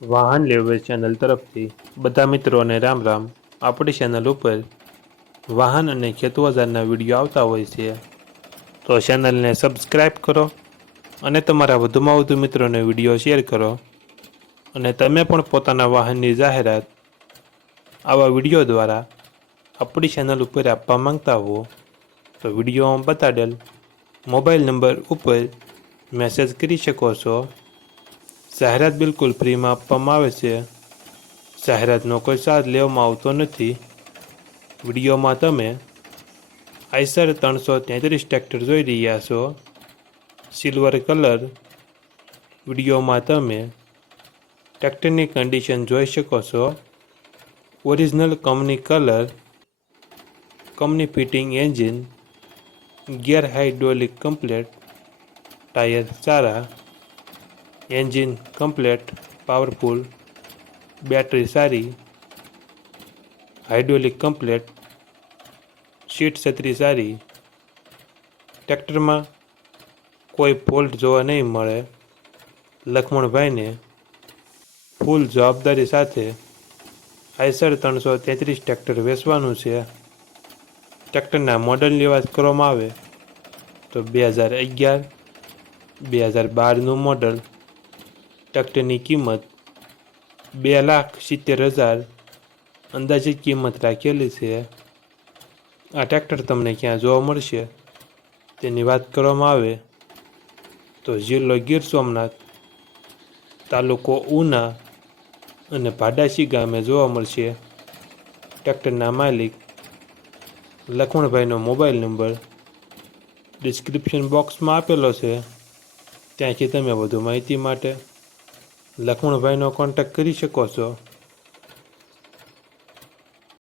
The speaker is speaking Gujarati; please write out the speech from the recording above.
વાહન લેવે ચેનલ તરફથી. બધા મિત્રોને રામ રામ. આપણી ચેનલ ઉપર વાહન અને ખેતવજારના વીડિયો આવતા હોય છે. તો ચેનલને સબસ્ક્રાઈબ કરો અને તમારા વધુમાં વધુ મિત્રોને વીડિયો શેર કરો. અને તમે પણ પોતાના વાહનની જાહેરાત આવા વીડિયો દ્વારા આપણી ચેનલ ઉપર આપવા માંગતા હો, તો વિડીયોમાં બતાડેલ મોબાઈલ નંબર ઉપર મેસેજ કરી શકો છો. જાહેરાત બિલકુલ ફ્રીમાં આપવામાં આવે છે. જાહેરાતનો કોઈ ચાર્જ લેવામાં આવતો નથી. વિડીયોમાં તમે આઈસર ત્રણસો તેત્રીસ ટ્રેક્ટર જોઈ રહ્યા છો. Silver colour. વિડીયોમાં તમે ટ્રેક્ટરની કન્ડિશન જોઈ શકો છો. Original company colour. Company fitting engine. Gear hydraulic complete. Tyre સારા. એન્જિન કમ્પ્લેટ, પાવરફુલ, બેટરી સારી, હાઇડ્રોલિક કમ્પ્લેટ, સીટ છત્રી સારી. ટ્રેક્ટરમાં કોઈ ફોલ્ટ જોવા નહીં મળે. લખમણભાઈને ફૂલ જવાબદારી સાથે આઈસર ત્રણસો તેત્રીસ ટ્રેક્ટર વેચવાનું છે. ટ્રેક્ટરના મોડલની વાત કરવામાં આવે તો બે હજાર અગિયાર, બે હજાર બારનું મોડલ ટ્રેક્ટરની કિંમત બે લાખ સિત્તેર હજાર અંદાજિત કિંમત રાખેલી છે. આ ટ્રેક્ટર તમને ક્યાં જોવા મળશે? તેની વાત કરવામાં આવે તો જિલ્લો ગીર સોમનાથ, તાલુકો ઉના અને ભાડાસી ગામે જોવા મળશે. ટ્રેક્ટરના માલિક લખમણભાઈનો મોબાઈલ નંબર ડિસ્ક્રિપ્શન બોક્સમાં આપેલો છે. ત્યાંથી તમે વધુ માહિતી માટે લક્ષ્મણભાઈનો કોન્ટેક્ટ કરી શકો છો.